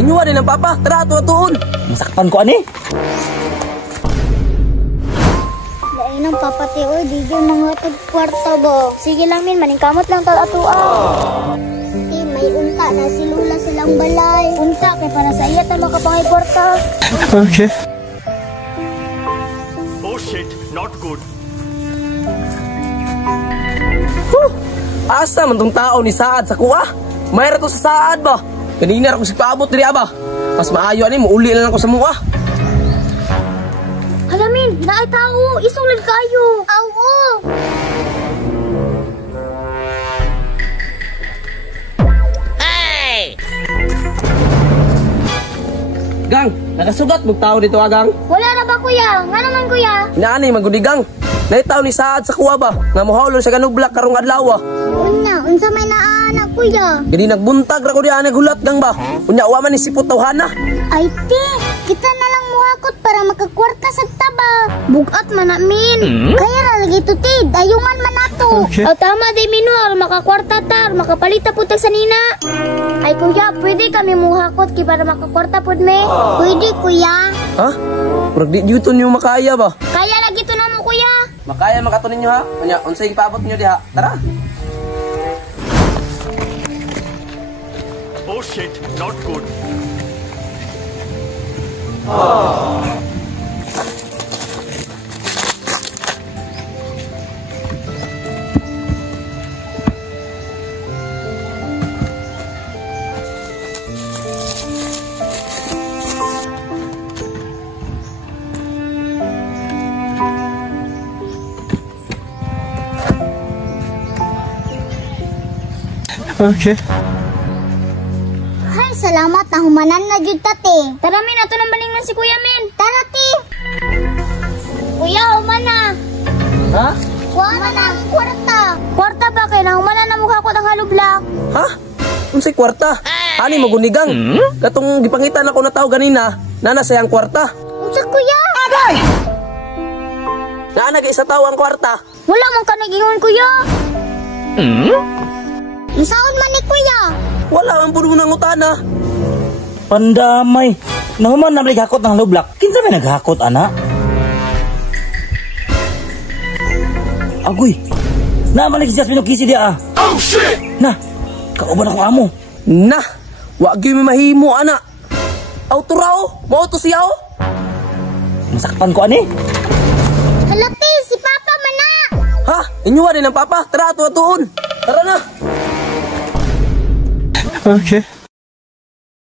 Inyuwa din ang papa. Tara, tuon. Masakpan ko ani. Lain ang papa ti oy, di mga kwarta ba. Sige lang min, maningkamot lang tal atua. May unta na si Lula silang balay. Unta kay para sa iya ta makapangay kwarta. Okay. Oh shit, not good. Asa man tong tao ni Saad sa kuha? Mayra to sa Saad ba? Kanina ako si paabot diri ba? Mas maayo ani muuli na lang ko sa mua. Halamin, naay tao, isulod kayo. Awo. Hey! Gang, nakasugat mo tao dito gang. Wala na ba kuya? Nga naman kuya? Inaani magudigang. Naitaw ni Saad sa kuha ba? Nga mohawlon sa kanublak karong adlaw. Una, unsa may naanak kuya? Gani nagbuntag ra ko di ana gulat gang ba? Unya wa man ni sipot tawhana. Ay te, kita na lang muhakot para makakwarta sa taba. Bugat man namin. Kaya ra lagi tutid, ayungan man nato. Okay. O tama di minuar, makakwarta tar, makapalita po sa nina. Ay kuya, pwede kami muhakot kay para makakwarta pod me. Pwede kuya. Ha? Murag di juton niyo makaya ba? Kaya lagi to namo kuya. Makaya makatunin niyo ha. Unya unsay paabot niyo diha? Tara. Oh shit, not good. Okay. Hay, salamat na humanan na jud tate. Tara min, ato nang balingon si Kuya Min. Tara ti. Kuya, humana. Ha? Wala na ang kwarta. Kwarta ba kay na humana na mukha ko ng halublak. Ha? Unsay kwarta? Ani magunigang. Katong gipangitan ako na tao ganina, nana sayang kwarta. Unsa kuya? Agay! Naana kay isa tao ang kwarta. Wala man ka nagingon kuya. Unsaon man ni kuya? Wala man puno ng utana. Pandamay. Nahuman na naghakot ng lublak. Kinsa may naghakot ana? Agoy. Naman si Jasmine kisi dia ah. Oh shit! Na. Kauban ako amo. Na, wa gyud mi mahimo ana. Autorao, mo to siyaw. Masakpan ko ani. Halati si Papa man na. Ha? Inyuwa din ang papa. Tara tuon. Tara na. Okay.